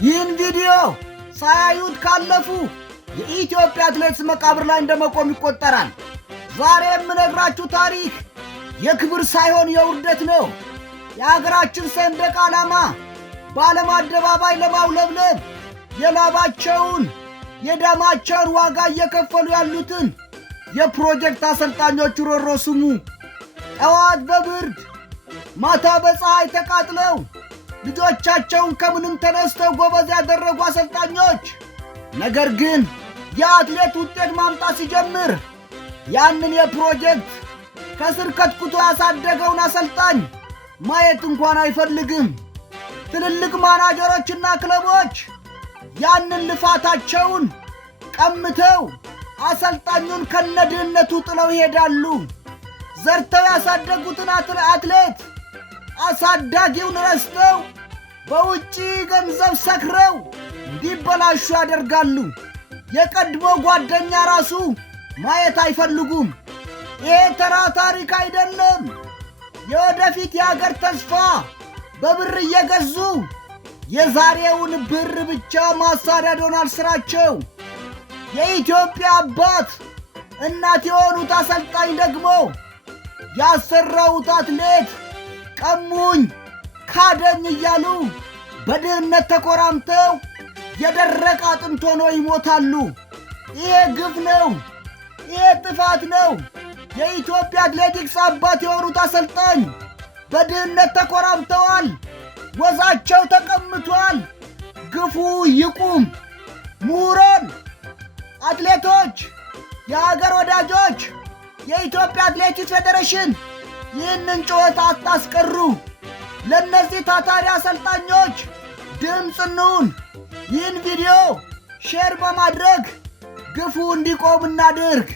ይህን ቪዲዮ ሳያዩት ካለፉ የኢትዮጵያ አትሌቲክስ መቃብር ላይ እንደመቆም ይቆጠራል። ዛሬ የምነግራችሁ ታሪክ የክብር ሳይሆን የውርደት ነው። የሀገራችን ሰንደቅ ዓላማ በዓለም አደባባይ ለማውለብለብ የላባቸውን የደማቸውን ዋጋ እየከፈሉ ያሉትን የፕሮጀክት አሰልጣኞች ሮሮ ስሙ። ጠዋት በብርድ ማታ በፀሐይ ተቃጥለው ልጆቻቸውን ከምንም ተነስተው ጎበዝ ያደረጉ አሰልጣኞች፣ ነገር ግን የአትሌት ውጤት ማምጣት ሲጀምር ያንን የፕሮጀክት ከስር ከትኩቶ ያሳደገውን አሰልጣኝ ማየት እንኳን አይፈልግም። ትልልቅ ማናጀሮችና ክለቦች ያንን ልፋታቸውን ቀምተው አሰልጣኙን ከነድህነቱ ጥለው ይሄዳሉ። ዘርተው ያሳደጉትን አትሌት አሳዳጊውን ረስተው በውጪ ገንዘብ ሰክረው እንዲበላሹ ያደርጋሉ። የቀድሞ ጓደኛ ራሱ ማየት አይፈልጉም። ይሄ ተራ ታሪክ አይደለም። የወደፊት የሀገር ተስፋ በብር እየገዙ የዛሬውን ብር ብቻ ማሳደድ ሆኗል ስራቸው። የኢትዮጵያ አባት እናት የሆኑት አሰልጣኝ ደግሞ ያሰራውት አትሌት ቀሙኝ ካደኝ እያሉ በድህነት ተኮራምተው የደረቀ አጥንት ሆነው ይሞታሉ። ይሄ ግፍ ነው። ይሄ ጥፋት ነው። የኢትዮጵያ አትሌቲክስ አባት የሆኑት አሰልጣኝ በድህነት ተኮራምተዋል። ወዛቸው ተቀምቷል። ግፉ ይቁም። ምሁራን፣ አትሌቶች፣ የሀገር ወዳጆች፣ የኢትዮጵያ አትሌቲክስ ፌዴሬሽን ይህንን ጩኸት አታስቀሩ። ለእነዚህ ታታሪ አሰልጣኞች ድምፅ እንሁን። ይህን ቪዲዮ ሼር በማድረግ ግፉ እንዲቆም እናድርግ።